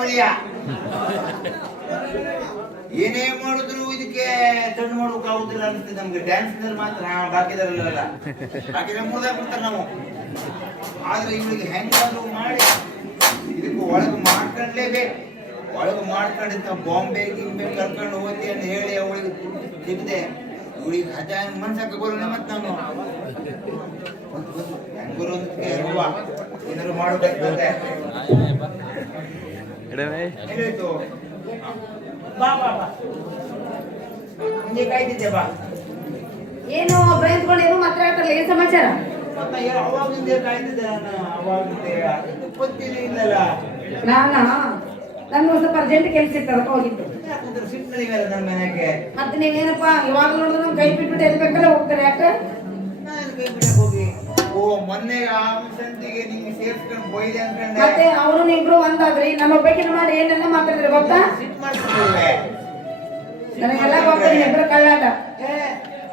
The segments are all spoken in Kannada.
ಒಳಿಯ ಏನೇ ಮಾಡಿದ್ರು ಇದಕ್ಕೆ ಸಣ್ಣ ಮಾಡೋಕೆ ಆಗುದಿಲ್ಲ ಅನ್ಸುತ್ತೆ ನಮ್ಗೆ. ಡ್ಯಾನ್ಸ್ ಮಾತ್ರ ಬಾಕಿದಾರಲ್ಲ, ಬಾಕಿದ್ರೆ ಮುರಿದಾಗ ಬಿಡ್ತಾರೆ ನಾವು. ಆದ್ರೆ ಇವಳಿಗೆ ಹೆಂಗಾದ್ರು ಮಾಡಿ ಇದಕ್ಕೆ ಒಳಗೆ ಮಾಡ್ಕೊಂಡ್ಲೇಬೇಕು. ಒಳಗೆ ಮಾಡ್ಕೊಂಡಿದ್ದ ಬಾಂಬೆ ಗಿಂಬೆ ಕರ್ಕೊಂಡು ಹೋಗಿ ಅಂತ ಹೇಳಿ ಅವಳಿಗೆ ಸಿಗದೆ ಇವಳಿಗೆ ಹಜಾರ ಮನ್ಸಕ್ಕೆ ಬರೋಣ. ಮತ್ತೆ ನಾನು ಹೆಂಗರು ಏನಾದ್ರು ಮಾಡಬೇಕಾಗ್ತದೆ. ಹೇಳಿತು ಬಾ ಬಾ ಬಾ ಹಿಂಗೆ ಕಾಯ್ತಿದ್ದೆ ಬಾ. ಏನು ಬೈದ್ಕೊಂಡು ಏನು ಮಾತಾಡ್ತಾರಲ್ಲ, ಏನ್ ಸಮಾಚಾರ? ಅವಾಗಿಂದ ಕಾಯ್ತಿದ್ದೆ ನಾನು. ಅವಾಗಿಂದ ಗೊತ್ತಿಲ್ಲ ಇಲ್ಲಲ್ಲ. ನನ್ನ ಸ್ವಲ್ಪ ಅರ್ಜೆಂಟ್ ಕೆಲಸ ಇತ್ತು, ಅದಕ್ಕೆ ಹೋಗಿದ್ದು. ಯಾಕಂದ್ರೆ ಸಿಟ್ಟಿನಲ್ಲಿವೆ ನನ್ನ ಮನೆಗೆ. ಮತ್ತೆ ನೀವೇನಪ್ಪ ಇವಾಗ ನೋಡಿದ್ರೆ ನಮ್ ಕೈ ಬಿಟ್ಬಿಟ್ಟು ಎಲ್ಲಿ ಬೇಕಲ್ಲ ಹೋಗ್ತಾರೆ, ಯಾಕೆ? ನಾನು ಕೈ ಬಿಡಕ್ಕೆ ಹೋಗಿ ಮೊನ್ನೆ ಆ ಸಂತಿಗೆ ನಿಮ್ಗೆ ಸೇರ್ಸ್ಕೊಂಡು ಹೋಯ್ದೆ ಅನ್ಕೊಂಡೆ. ಮತ್ತೆ ಅವರು ಇಬ್ರು ಒಂದಾದ್ರಿ, ನನ್ನ ಒಬ್ಬಕಿನ ಮಾಡಿ ಏನೆಲ್ಲ ಮಾತಾಡಿದ್ರೆ ಗೊತ್ತಾ? ಸಿಟ್ಟು ಮಾಡ್ಕೊಂಡ್ರೆ ನನಗೆಲ್ಲ ಗೊತ್ತಾ ಇಬ್ರು ಕಳ್ಳಾಟ.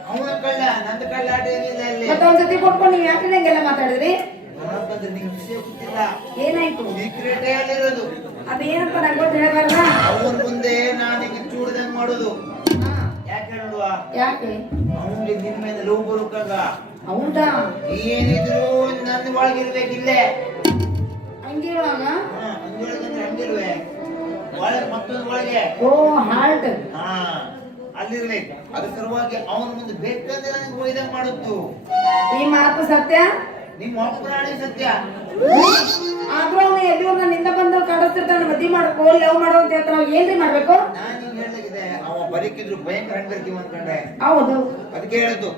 ಅವನ ಕಳ್ಳ, ನಂದು ಕಳ್ಳಾಟ ಏನಿಲ್ಲ ಅಲ್ಲಿ. ಮತ್ತೆ ಒಂದ್ಸತಿ ಕೊಟ್ಕೊಂಡು ನೀವು ಯಾಕೆ ನಂಗೆಲ್ಲ ಮಾತಾಡಿದ್ರಿ? ನನಗಂದ್ರೆ ನಿಮ್ಗೆ ವಿಷಯ ಗೊತ್ತಿಲ್ಲ. ಏನಾಯ್ತು? ಸೀಕ್ರೆಟೇ ಅಲ್ಲಿರೋದು. ಅದೇನಪ್ಪ ನಂಗೆ ಗೊತ್ತು, ಹೇಳಬಾರ್ದ? ಅವನ ಮುಂದೆ ನಾನೀಗ ಚೂಡ್ದಂಗ್ ಮಾಡೋದು. ಯಾಕೆ ಹೇಳುವ? ಯಾಕೆ? ಅವನಿಗೆ ನಿನ್ನ ಮೇಲೆ ಲವ್ ಬರುಕಾಗ. ಹೌದಾ? ಏನಿದ್ರು ನನ್ನ ಒಳಗಿರ್ಬೇಕಿಲ್ಲೇ. ಹಂಗಿರುವಾಗ ಹಂಗಿರುವಂದ್ರೆ ಹಂಗಿರುವೆ ಒಳಗೆ ಮತ್ತೊಂದು ಒಳಗೆ. ಓ ಹಾಲ್ಟ್. ಅಲ್ಲಿರ್ಬೇಕು. ಅದ್ರ ಸಲುವಾಗಿ ಅವನ ಮುಂದೆ ಬೇಕಂದ್ರೆ ನನಗೆ ಒಯ್ದಂಗ್ ಮಾಡುತ್ತು. ಈ ಮಾತು ಸತ್ಯ? ನಿಮ್ಮ ಅಪರಾಣಿ ಸತ್ಯ. ಆದ್ರೂ ಅವನು ಎಲ್ಲಿಯೋ ನನ್ನಿಂದ ಬಂದು ಕಾಡಿಸ್ತಿರ್ತಾನೆ, ಮದ್ವೆ ಮಾಡ್ಕೋ ಲವ್ ಮಾಡೋ ಅಂತ ಹೇಳ್ತಾನೆ. ನಾವು ಏನ್ರಿ ಮಾಡ್ಬೇಕು? ನಾನು ಹೇಳಿದೆ ಅವ ಬರೀಕಿದ್ರು ಭಯಂಕರ ಹಣ್ಬರ್ಕಿ ಅನ್ಕೊಂಡೆ. ಹೌದು, ಅದಕ್ಕೆ ಹೇಳದ್ದು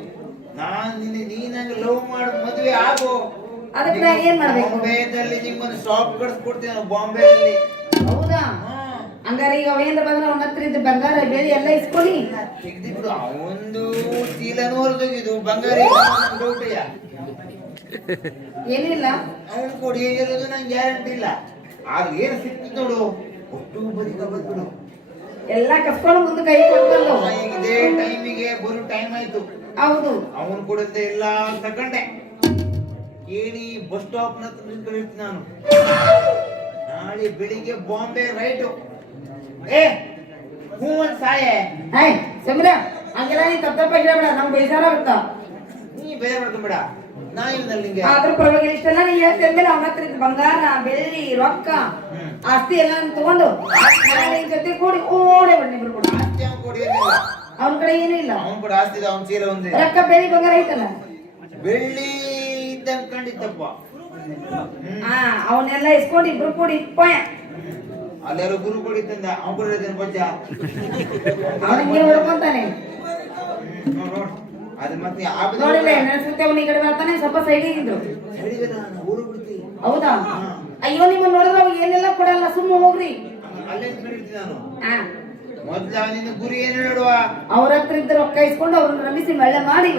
ನಾನ್ ನೀನಂಗೆ ಲವ್ ಮಾಡಿ ಮದುವೆ ಆಗು. ಅದಕ್ಕೆ ನಾ ಏನ್ ಮಾಡ್ಬೇಕು? ಬಾಂಬೆದಲ್ಲಿ ನಿಮ್ಮನ್ನು ಶಾಪ್ ಕಳಿಸ್ಕೊಡ್ತೀನಿ ನಾನು ಬಾಂಬೆದಲ್ಲಿ. ಹೌದಾ? ಹಂಗಾರೆ ಈಗ ಅವೇಂದ್ರ ಬಂದ್ರೆ ಅವನ ಹತ್ರ ಇದ್ದ ಬಂಗಾರ ಬೇರೆ ಎಲ್ಲ ಇಸ್ಕೊಳ್ಳಿ ತೆಗ್ದಿಬಿಡು. ಅವೊಂದು ಚೀಲನೂ ಹೊರದೋಗಿದ್ದು ಬಂಗಾರ ಡೌಟಯ್ಯ. ಏನಿಲ್ಲ ಅವನು ಕೊಡಿ ಏನಿರೋದು ನಂಗೆ ಗ್ಯಾರಂಟಿ ಇಲ್ಲ. ಆದ್ರೆ ಏನು ಸಿಕ್ತಿದ್ ನೋಡು, ಒಟ್ಟು ಬರೀ ಬಂದ್ಬಿಡು. ಎಲ್ಲ ಕಸ್ಕೊಂಡು ಮುಂದೆ ಕೈ ಕೊಟ್ಟಲ್ಲ. ಇದೇ ಟೈಮಿಗೆ ಬರೋ ಟೈಮ್ ಆಯ್ತು. ಹೌದು, ಅವನು ಕೊಡುತ್ತೆ ಎಲ್ಲ ತಕೊಂಡೆ. ಏನಿ ಬಸ್ ಸ್ಟಾಪ್ ನ ನಿಂತ್ಕೊಂಡಿರ್ತೀನಿ ನಾನು. ನಾಳೆ ಬೆಳಿಗ್ಗೆ ಬಾಂಬೆ ರೈಟು. ಹೂ ಒಂದ್ ಸಾಯೆ. ಸಮೀರ ಹಂಗೆಲ್ಲ ನೀ ತಪ್ಪ ಹೇಳ್ಬೇಡ, ನಮ್ಗೆ ಬೇಜಾರಾಗುತ್ತಾ. ನೀ ಬೇರೆ ಮಾಡ್ಕೊಂಬೇಡ, ನಾ ಇವ್ನಲ್ಲಿ ನಿಂಗೆ. ಆದ್ರೂ ಪರವಾಗಿಲ್ಲ, ಇಷ್ಟೆಲ್ಲ ನೀ ಹೇಳ್ತಿದ್ಮೇಲೆ ಅವನ ಹತ್ರ ಇದ್ದ ಬಂಗಾರ ಬೆಳ್ಳಿ ರೊಕ್ಕ ಆಸ್ತಿ ಎಲ್ಲ ತಗೊಂಡು ನಿನ್ ಜೊತೆ ಕೂಡಿ ಓಡೇ ಬನ್ನಿ ಇಬ್ರು ಕೂಡ. ಆಸ್ತಿ ಅವ್ನು ಕೊಡಿ ಏನಿಲ್ಲ. ಅವನ ಕಡೆ ಏನೂ ಇಲ್ಲ. ಅವ್ನು ಕೂಡ ಆಸ್ತಿ ಇದೆ, ಅವ್ನ ಚೀಲ ಒಂದೇ. ರೊಕ್ಕ ಬೆಳ್ಳಿ ಬಂಗಾರ ಐತಲ್ಲ, ಬೆಳ್ಳಿ ಇದ್ದಂಗ್ ಕಂಡಿತ್ತಪ್ಪ. ಅವನ್ನೆಲ್ಲ ಇಸ್ಕೊಂಡು ಇಬ್ರು ಕೂಡಿ ಪೋಯ. ಅಲ್ಲೆಲ್ಲ ಗುರು ಕೊಡಿತಂದ ಅವ್ನು ಕೊಡಿದ್ದೇನೆ ಬಜ್ಜ. ಅವನಿಗೆ ಹೊಡ್ಕೊಂತಾನೆ ಅದು ಮತ್ತೆ ನೋಡಿಲ್ಲ ನೆನೆಸುತ್ತೆ. ಅವನ ಈ ಕಡೆ ಬರ್ತಾನೆ, ಸ್ವಲ್ಪ ಸೈಡಿಗೆ ಇದ್ರು. ಊರು ಬಿಡ್ತೀವಿ. ಹೌದಾ? ಅಯ್ಯೋ ನಿಮ್ಮ ನೋಡಿದ್ರೆ ಅವಾಗ ಏನೆಲ್ಲ ಕೊಡಲ್ಲ, ಸುಮ್ಮ ಹೋಗ್ರಿ. ಅಲ್ಲೇ ಕಂಡಿರ್ತೀನಿ ನಾನು. ಮೊದ್ಲ ನಿನ್ನ ಗುರಿ ಏನು ಹೇಳುವ? ಅವ್ರ ಹತ್ರ ಇದ್ದ ರೊಕ್ಕ ಇಸ್ಕೊಂಡು ಅವ್ರನ್ನ ನಂಬಿಸಿ ಮಳ್ಳೆ ಮಾಡಿ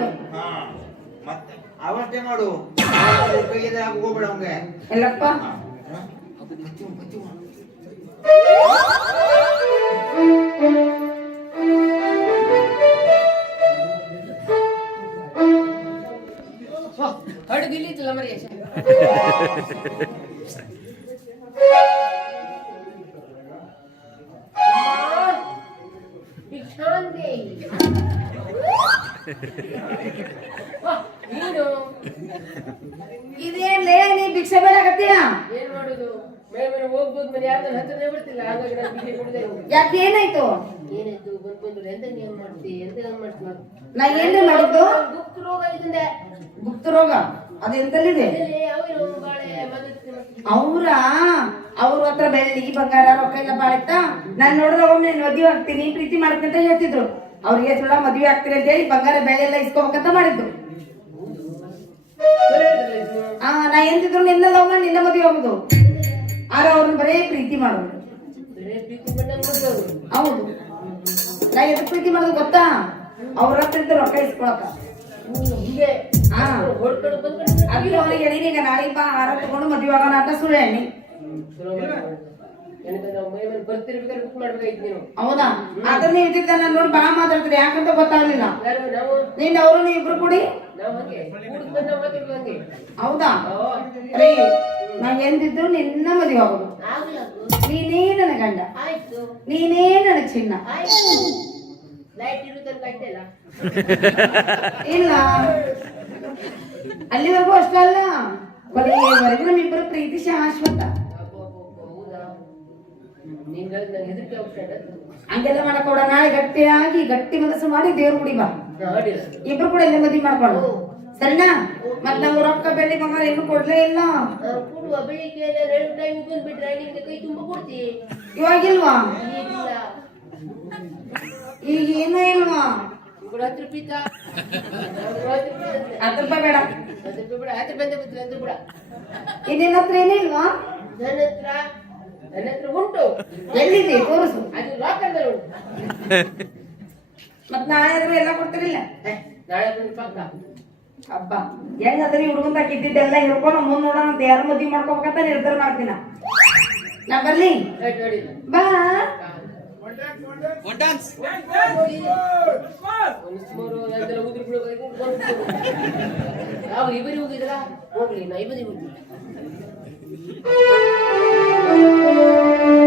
ಮತ್ತೆ ಅವಷ್ಟೇ ಮಾಡು. ಕೈಯಲ್ಲಿ ಹೋಗ್ಬೇಡ ಅವಂಗೆ. ಎಲ್ಲಪ್ಪ ಅಡುಗಿಲಿಲ್ಲ ಮರಿ ಇದೇನ್ಲೇ ನೀ ಭಿಕ್ಷೆ ಬೇಡಾಕತ್ತೀಯ? ಏನ್ ಮಾಡುದು? ಮನೆ ಹೋಗ್ಬೋದು, ಮನೆ ಯಾರು ಹತ್ತನೇ ಬಿಡ್ತಿಲ್ಲ. ಹಾಗಾಗಿ ನಾನು ಭಿಕ್ಷೆ ಕೊಡದೆ. ಯಾಕೆ ಏನಾಯ್ತು? ಏನಾಯ್ತು? ಬಂದ್ಬಂದ್ರು ಎಂತ ಏನ್ ಮಾಡ್ತಿ? ಎಂತ ಮಾಡ್ತೀವಿ? ನಾ ಏನ್ರಿ ಮಾಡಿದ್ದು? ಗುಪ್ತ ರೋಗ ಇದಂದೆ. ಗುಪ್ತ ರೋಗ ಅದೆಂತಲ್ಲಿದೆ? ಅವ್ರ ಹತ್ರ ಬೆಳ್ಳಿ ಬಂಗಾರ ರೊಕ್ಕ ಎಲ್ಲ ಬಾಳಿತ್ತಾ? ನಾನ್ ನೋಡಿದ್ರೆ ಒಮ್ಮೆ ಮದ್ವೆ ಆಗ್ತೀನಿ ಪ್ರೀತಿ ಮಾಡ್ತೀನಿ ಅಂತ ಹೇಳ್ತಿದ್ರು. ಅವ್ರಿಗೆ ಸುಳ್ಳ ಮದ್ವೆ ಆಗ್ತೀನಿ ಅಂತ ಹೇಳಿ ಬಂಗಾರ ಬೆಳೆ ಎಲ್ಲ ಇಸ್ಕೋಬೇಕಂತ ಮಾಡಿದ್ದು. ನಾ ಎಂತಿದ್ರು ನಿನ್ನ ಲವ್ ಮಾಡಿ ನಿನ್ನ ಮದ್ವೆ ಹೋಗುದು. ಆಗ ಅವ್ರನ್ನ ಬರೇ ಪ್ರೀತಿ ಮಾಡೋದು. ಹೌದು, ನಾ ಎದಕ್ ಪ್ರೀತಿ ಮಾಡೋದು ಗೊತ್ತಾ? ಅವ್ರ ಹತ್ರ ಇದ್ದು ರೊಕ್ಕ ಇಸ್ಕೊಳಕ. ಅದ್ರ ಅವ್ರಿಗೆ ಹೇಳಿ ಈಗ ನಾಳೆ ಬಾ ಹಾರ ತಗೊಂಡು ಮದ್ವೆ ಆಗೋಣ ಅಂತ ಸುಳ್ಳು ಹೇಳಿ. ಹೌದಾ? ಅದ್ರ ನೀವು ಇದ್ದಿದ್ದ ನಾನು ನೋಡಿ ಬಾ ಮಾತಾಡ್ತೀರಿ, ಯಾಕಂತ ಗೊತ್ತಾಗ್ಲಿಲ್ಲ. ನೀನ್ ಅವರು ನೀವು ಇಬ್ರು ಕೂಡಿ. ಹೌದಾ? ನಾ ಎಂದಿದ್ರು ನಿನ್ನ ಮದುವೆ ಆಗೋದು. ಆಗ್ಲಾಗು. ನೀನೇ ನನ್ನ ಗಂಡ, ಆಯ್ತು ನೀನೇ ನನ್ನ ಚಿನ್ನ. ಆಯ್ತು. ಲೈಟ್ ಇರು ತನಕ ಅಡ್ಡಿಲ್ಲ. ಇಲ್ಲ ಅಲ್ಲಿವರೆಗೂ ಅಷ್ಟೇ ಅಲ್ಲ, ಕೊನೆಯವರೆಗೂ ನಮ್ಮಿಬ್ಬರು ಪ್ರೀತಿ ಶಾಶ್ವತ. ಹೌದಾ? ನೀನ್ ಹೇಳಿದ್ ನಂಗೆ ಹೆದರಿಕೆ ಆಗ್ತದೆ. ಹಂಗೆಲ್ಲ ಮಾಡಕೋಡ. ನಾಳೆ ಗಟ್ಟಿಯಾಗಿ ಗಟ್ಟಿ ಮನಸ್ಸು ಮಾಡಿ ದೇವ್ರ ಗುಡಿ ಬಾ. ಮಾಡಿಲ್ಲ. ಇಬ್ರು ಕೂಡ ಇಲ್ಲೇ ಮದ್ವೆ ಮಾಡ್ಕೊಳ್ಳು, ಸರಿನಾ? ಮತ್ ನಂಗೆ ರೊಕ್ಕ ಬೆಳ್ಳಿ ಬಂಗಾರ ಏನು ಕೊಡ್ಲೇ ಇಲ್ಲ. ಕೊಡುವ ಬೆಳಿಗ್ಗೆ 2 ಟೈಮ್ ಬಂದ್ಬಿಟ್ರೆ ನಿಮ್ಗೆ ಕೈ ತುಂಬ ಕೊಡ್ತಿ. ಇವಾಗಿಲ್ವಾ? ಈಗಿಲ್ಲ. ಈಗ ಏನೂ ಇಲ್ವಾ? ಕೂಡ 10 ರೂಪಾಯಿ ತಾ. 10 ರೂಪಾಯಿ ಬೇಡ. 10 ರೂಪಾಯಿ ಬಿಡ. 10 ಬಂದೆ ಬಿಡ್ತೀನಿ ಅಂತ ಕೂಡ. ನಿನ್ನ ಹತ್ರ ಏನೂ ಇಲ್ವಾ? ನನ್ನ ಹತ್ರ ಉಂಟು. ಎಲ್ಲಿದೆ ತೋರಿಸು. ಅದು ಲಾಕರ್ನಲ್ಲಿ ಉಂಟು. ಮತ್ ನಾಳೆ ಆದ್ರೂ ಎಲ್ಲ ಕೊಡ್ತಿರಿಲ್ಲ? ನಾಳೆ ಬಂದು ಪಕ್ಕ. ಹಬ್ಬ ಹೆಂಗದ್ರಿ ಹುಡುಗಂತ ಇದ್ದಿದ್ದೆಲ್ಲ ಹಿಡ್ಕೊಂಡು ಮುಂದ್ ನೋಡೋಣ ಅಂತ ಯಾರು ಮದ್ವಿ ಮಾಡ್ಕೋಬೇಕಂತ ನಿರ್ಧಾರ ಮಾಡ್ತೀನ. ನಾ ಬರ್ಲಿ? ಬಾ. ಇಬ್ಬರಿಗೆ ಹೋಗಿದ್ರ ಹೋಗ್ಲಿ, ನಾ ಇಬ್ಬರಿಗೆ ಹೋಗಿ